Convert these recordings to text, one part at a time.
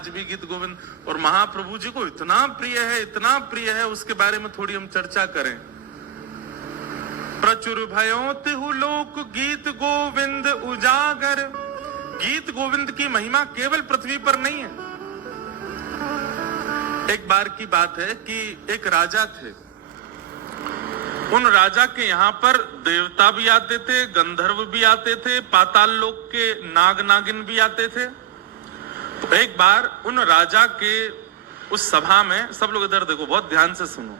आज भी गीत गोविंद और महाप्रभु जी को इतना प्रिय है, उसके बारे में थोड़ी हम चर्चा करें। प्रचुर भयो तिहु लोक गीत गोविंद उजागर। गीत गोविंद की महिमा केवल पृथ्वी पर नहीं है। एक बार की बात है कि एक राजा थे। उन राजा के यहाँ पर देवता भी आते थे, गंधर्व भी आते थे, पाताल लोक के नाग नागिन भी आते थे। तो एक बार उन राजा के उस सभा में, सब लोग इधर देखो, बहुत ध्यान से सुनो,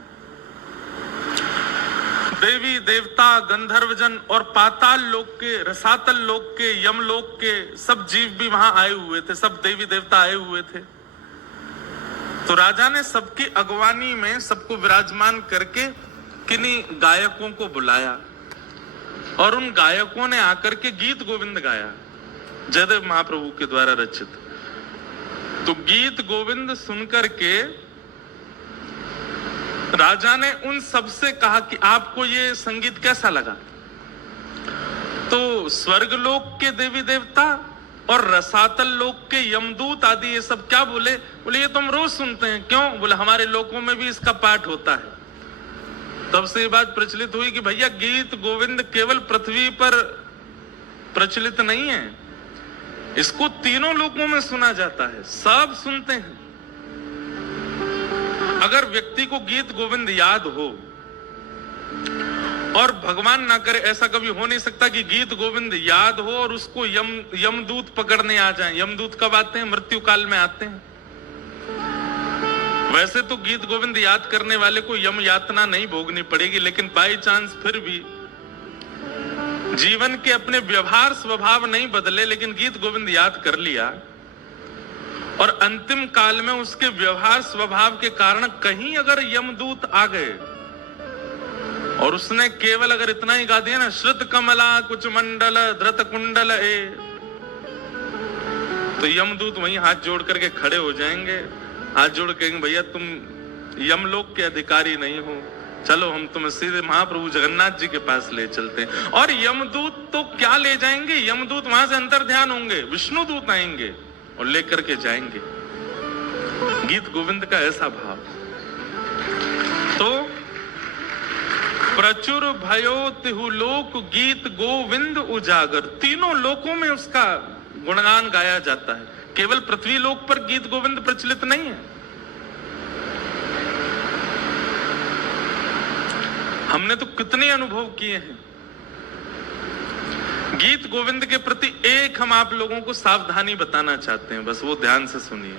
देवी देवता गंधर्वजन और पाताल लोक के, रसातल लोक के, यम लोक के सब जीव भी वहां आए हुए थे, सब देवी देवता आए हुए थे। तो राजा ने सबकी अगवानी में सबको विराजमान करके किन्हीं गायकों को बुलाया और उन गायकों ने आकर के गीत गोविंद गाया, जयदेव महाप्रभु के द्वारा रचित। तो गीत गोविंद सुनकर के राजा ने उन सबसे कहा कि आपको ये संगीत कैसा लगा? तो स्वर्गलोक के देवी देवता और रसातल लोक के यमदूत आदि ये सब क्या बोले? बोले ये तो हम रोज सुनते हैं। क्यों? बोले हमारे लोकों में भी इसका पाठ होता है। तब से ये बात प्रचलित हुई कि भैया गीत गोविंद केवल पृथ्वी पर प्रचलित नहीं है, इसको तीनों लोकों में सुना जाता है, सब सुनते हैं। अगर व्यक्ति को गीत गोविंद याद हो, और भगवान ना करे ऐसा कभी हो नहीं सकता कि गीत गोविंद याद हो और उसको यमदूत पकड़ने आ जाएं। यमदूत कब आते हैं? मृत्यु काल में आते हैं। वैसे तो गीत गोविंद याद करने वाले को यम यातना नहीं भोगनी पड़ेगी, लेकिन बाई चांस फिर भी जीवन के अपने व्यवहार स्वभाव नहीं बदले, लेकिन गीत गोविंद याद कर लिया और अंतिम काल में उसके व्यवहार स्वभाव के कारण कहीं अगर यमदूत आ गए और उसने केवल अगर इतना ही गा दिया ना, श्रुत कमला कुछ मंडल धृत कुंडल ए, तो यमदूत वहीं हाथ जोड़ करके खड़े हो जाएंगे, हाथ जोड़ कहेंगे भैया तुम यमलोक के अधिकारी नहीं हो, चलो हम तुम्हें सीधे महाप्रभु जगन्नाथ जी के पास ले चलते हैं। और यमदूत तो क्या ले जाएंगे, यमदूत वहां से अंतर ध्यान होंगे, विष्णु दूत आएंगे और लेकर के जाएंगे। गीत गोविंद का ऐसा भाव। तो प्रचुर भयो तिहु लोक गीत गोविंद उजागर, तीनों लोकों में उसका गुणगान गाया जाता है, केवल पृथ्वी लोक पर गीत गोविंद प्रचलित नहीं है। हमने तो कितने अनुभव किए हैं। गीत गोविंद के प्रति एक हम आप लोगों को सावधानी बताना चाहते हैं, बस वो ध्यान से सुनिए।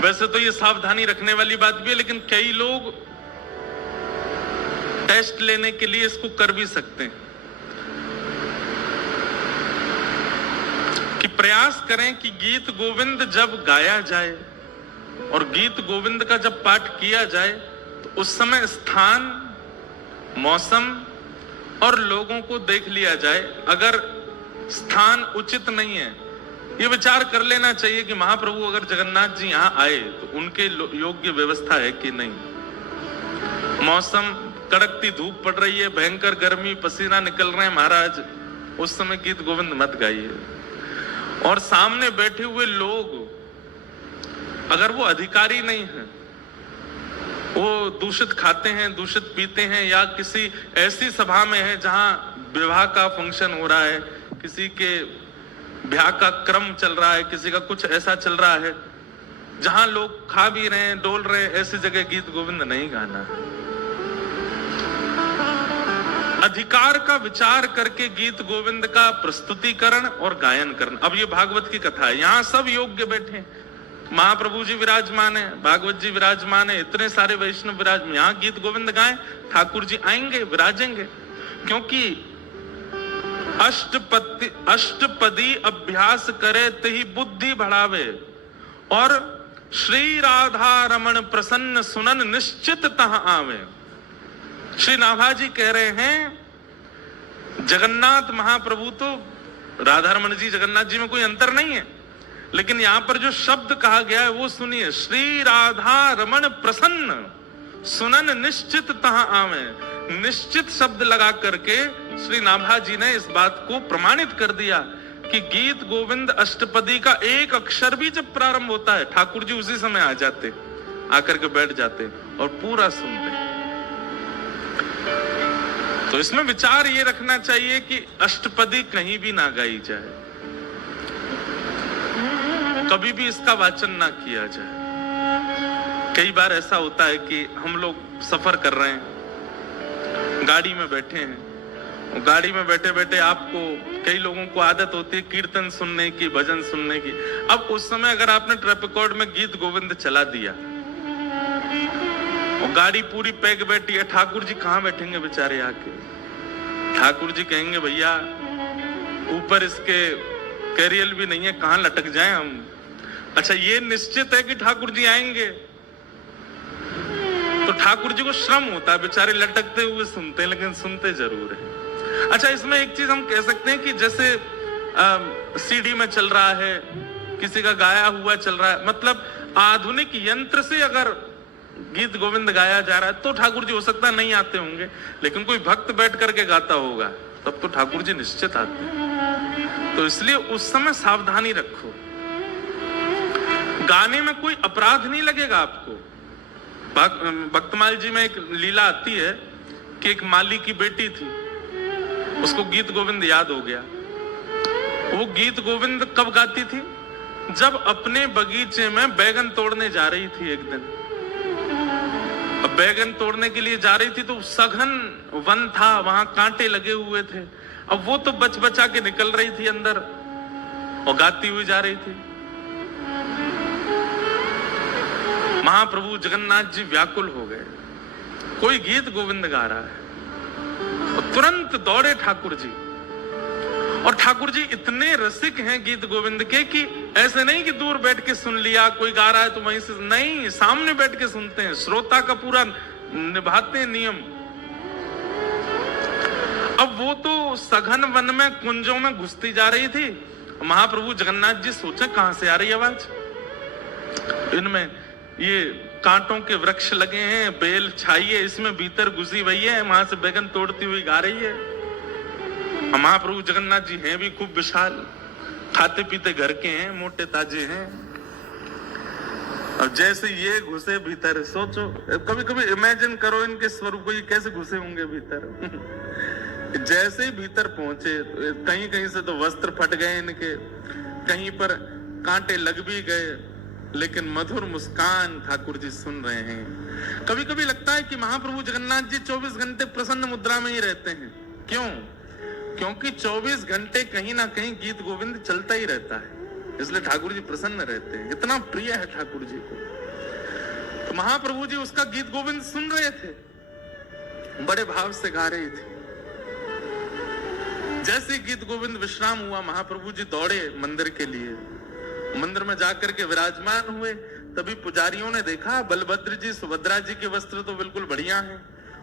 वैसे तो ये सावधानी रखने वाली बात भी है, लेकिन कई लोग टेस्ट लेने के लिए इसको कर भी सकते हैं कि प्रयास करें कि गीत गोविंद जब गाया जाए और गीत गोविंद का जब पाठ किया जाए तो उस समय स्थान, मौसम और लोगों को देख लिया जाए। अगर स्थान उचित नहीं है, ये विचार कर लेना चाहिए कि महाप्रभु अगर जगन्नाथ जी यहाँ आए तो उनके योग्य व्यवस्था है कि नहीं। मौसम, कड़कती धूप पड़ रही है, भयंकर गर्मी, पसीना निकल रहे हैं महाराज, उस समय गीत गोविंद मत गाइए। और सामने बैठे हुए लोग अगर वो अधिकारी नहीं है, वो दूषित खाते हैं, दूषित पीते हैं, या किसी ऐसी सभा में है जहां विवाह का फंक्शन हो रहा है, किसी के ब्याह का क्रम चल रहा है, किसी का कुछ ऐसा चल रहा है जहां लोग खा भी रहे हैं, डोल रहे हैं, ऐसी जगह गीत गोविंद नहीं गाना। अधिकार का विचार करके गीत गोविंद का प्रस्तुतिकरण और गायन करना। अब ये भागवत की कथा है, यहाँ सब योग्य बैठे हैं, महाप्रभु जी विराजमान है, भागवत जी विराजमान है, इतने सारे वैष्णव विराजमान, यहाँ गीत गोविंद गाएं, ठाकुर जी आएंगे, विराजेंगे। क्योंकि अष्टपदी अभ्यास करे तही बुद्धि बढ़ावे, और श्री राधा रमण प्रसन्न सुनन निश्चित तह आवे। श्री नाभाजी कह रहे हैं जगन्नाथ महाप्रभु तो राधा रमण जी जगन्नाथ जी में कोई अंतर नहीं है, लेकिन यहां पर जो शब्द कहा गया है वो सुनिए, श्री राधा रमण प्रसन्न सुनन निश्चित तह आवे। निश्चित शब्द लगा करके श्री नाभा जी ने इस बात को प्रमाणित कर दिया कि गीत गोविंद अष्टपदी का एक अक्षर भी जब प्रारंभ होता है, ठाकुर जी उसी समय आ जाते, आकर के बैठ जाते और पूरा सुनते। तो इसमें विचार ये रखना चाहिए कि अष्टपदी कहीं भी ना गाई जाए, कभी भी इसका वाचन ना किया जाए। कई बार ऐसा होता है कि हम लोग सफर कर रहे हैं, गाड़ी में बैठे हैं, गाड़ी में बैठे बैठे आपको, कई लोगों को आदत होती है कीर्तन सुनने की, भजन सुनने की। अब उस समय अगर आपने ट्रैप रिकॉर्ड में गीत गोविंद चला दिया और गाड़ी पूरी पैक बैठी है, ठाकुर जी कहां बैठेंगे बेचारे आके? ठाकुर जी कहेंगे भैया ऊपर इसके कैरियल भी नहीं है, कहां लटक जाएं हम। अच्छा, ये निश्चित है कि ठाकुर जी आएंगे, तो ठाकुर जी को श्रम होता है, बेचारे लटकते हुए सुनते हैं, लेकिन सुनते जरूर है। अच्छा, इसमें एक चीज हम कह सकते हैं कि जैसे सीडी में चल रहा है, किसी का गाया हुआ चल रहा है, मतलब आधुनिक यंत्र से अगर गीत गोविंद गाया जा रहा है तो ठाकुर जी हो सकता है नहीं आते होंगे, लेकिन कोई भक्त बैठ करके गाता होगा तब तो ठाकुर जी निश्चित आते हैं। तो इसलिए उस समय सावधानी रखो, गाने में कोई अपराध नहीं लगेगा आपको। भक्तमाल जी में एक लीला आती है कि एक माली की बेटी थी, उसको गीत गोविंद याद हो गया। वो गीत गोविंद कब गाती थी? जब अपने बगीचे में बैगन तोड़ने जा रही थी एक दिन। अब बैगन तोड़ने के लिए जा रही थी तो सघन वन था, वहां कांटे लगे हुए थे। अब वो तो बच बचा के निकल रही थी अंदर और गाती हुई जा रही थी। महाप्रभु जगन्नाथ जी व्याकुल हो गए, कोई गीत गोविंद गा रहा है, और तुरंत दौड़े ठाकुर जी। और ठाकुर जी इतने रसिक हैं गीत गोविंद के कि ऐसे नहीं कि दूर बैठ के सुन लिया, कोई गा रहा है तो वहीं से नहीं, सामने बैठ के सुनते हैं, श्रोता का पूरा निभाते हैं नियम। अब वो तो सघन वन में कुंजों में घुसती जा रही थी। महाप्रभु जगन्नाथ जी सोचे कहां से आ रही आवाज, इनमें ये कांटों के वृक्ष लगे हैं, बेल छाई है, इसमें भीतर घुसी हुई है, वहां से बैगन तोड़ती हुई गा रही है। महाप्रभु जगन्नाथ जी हैं भी खूब विशाल, खाते पीते घर के हैं, मोटे ताजे हैं। और जैसे ये घुसे भीतर, सोचो कभी कभी इमेजिन करो इनके स्वरूप को, ये कैसे घुसे होंगे भीतर। जैसे ही भीतर पहुंचे कहीं कहीं से तो वस्त्र फट गए इनके, कहीं पर कांटे लग भी गए, लेकिन मधुर मुस्कान ठाकुर जी सुन रहे हैं। कभी कभी लगता है कि महाप्रभु जगन्नाथ जी 24 घंटे प्रसन्न मुद्रा में ही रहते हैं। क्यों? क्योंकि 24 घंटे कहीं ना कहीं गीत गोविंद चलता ही रहता है, इसलिए ठाकुर जी प्रसन्न रहते हैं, इतना प्रिय है ठाकुर जी को। तो महाप्रभु जी उसका गीत गोविंद सुन रहे थे, बड़े भाव से गा रहे थे। जैसे गीत गोविंद विश्राम हुआ, महाप्रभु जी दौड़े मंदिर के लिए, मंदिर में जाकर के विराजमान हुए। तभी पुजारियों ने देखा बलभद्र जी सुभद्रा जी के वस्त्र तो बिल्कुल बढ़िया हैं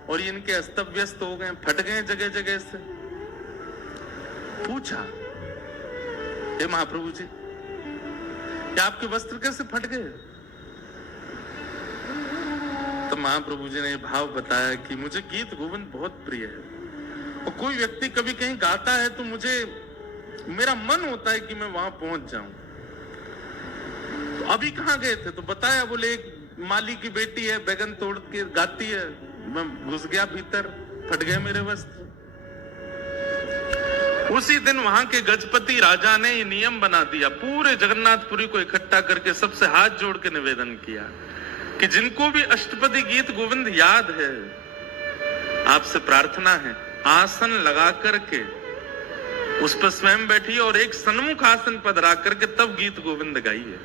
और ये इनके अस्त व्यस्त हो गए, फट गए जगह जगह से। पूछा, हे महाप्रभु जी, क्या आपके वस्त्र कैसे फट गए? तो महाप्रभु जी ने भाव बताया कि मुझे गीत गोविंद बहुत प्रिय है, और कोई व्यक्ति कभी कहीं गाता है तो मुझे, मेरा मन होता है कि मैं वहां पहुंच जाऊं। तो अभी कहां गए थे? तो बताया, बोले एक माली की बेटी है, बैगन तोड़ के गाती है, मैं घुस गया भीतर, फट गए मेरे वस्त्र। उसी दिन वहां के गजपति राजा ने ये नियम बना दिया, पूरे जगन्नाथपुरी को इकट्ठा करके सबसे हाथ जोड़ के निवेदन किया कि जिनको भी अष्टपदी गीत गोविंद याद है, आपसे प्रार्थना है आसन लगा करके उस पर स्वयं बैठिए और एक सन्मुख आसन पर रख करके तब गीत गोविंद गाइए,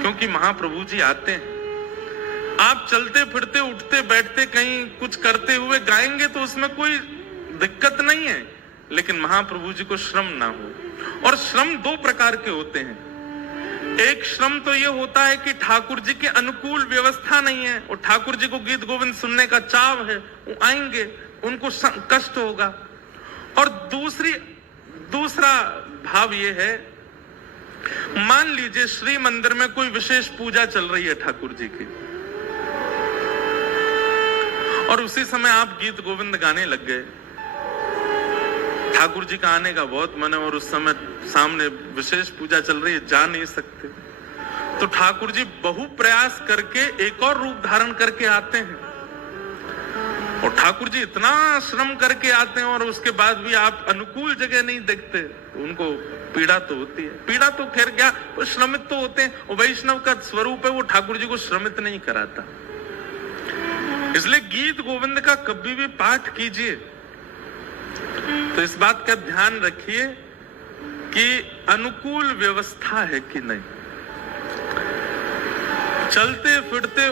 क्योंकि महाप्रभु जी आते हैं। आप चलते फिरते उठते बैठते कहीं कुछ करते हुए गाएंगे तो उसमें कोई दिक्कत नहीं है, लेकिन महाप्रभु जी को श्रम ना हो। और श्रम दो प्रकार के होते हैं। एक श्रम तो ये होता है कि ठाकुर जी के अनुकूल व्यवस्था नहीं है और ठाकुर जी को गीत गोविंद सुनने का चाव है, वो आएंगे, उनको कष्ट होगा। और दूसरा भाव ये है, मान लीजिए श्री मंदिर में कोई विशेष पूजा चल रही है ठाकुर जी की, और उसी समय आप गीत गोविंद गाने लग गए। ठाकुर जी का आने का बहुत मन है और उस समय सामने विशेष पूजा चल रही है, जा नहीं सकते, तो ठाकुर जी बहु प्रयास करके एक और रूप धारण करके आते हैं। और ठाकुर जी इतना श्रम करके आते हैं और उसके बाद भी आप अनुकूल जगह नहीं देखते, तो उनको पीड़ा तो होती है। पीड़ा तो खैर क्या, वो श्रमित तो होते हैं, वो वैष्णव का स्वरूप है, वो ठाकुर जी को श्रमित नहीं कराता। इसलिए गीत गोविंद का कभी भी पाठ कीजिए तो इस बात का ध्यान रखिए कि अनुकूल व्यवस्था है कि नहीं। चलते फिरते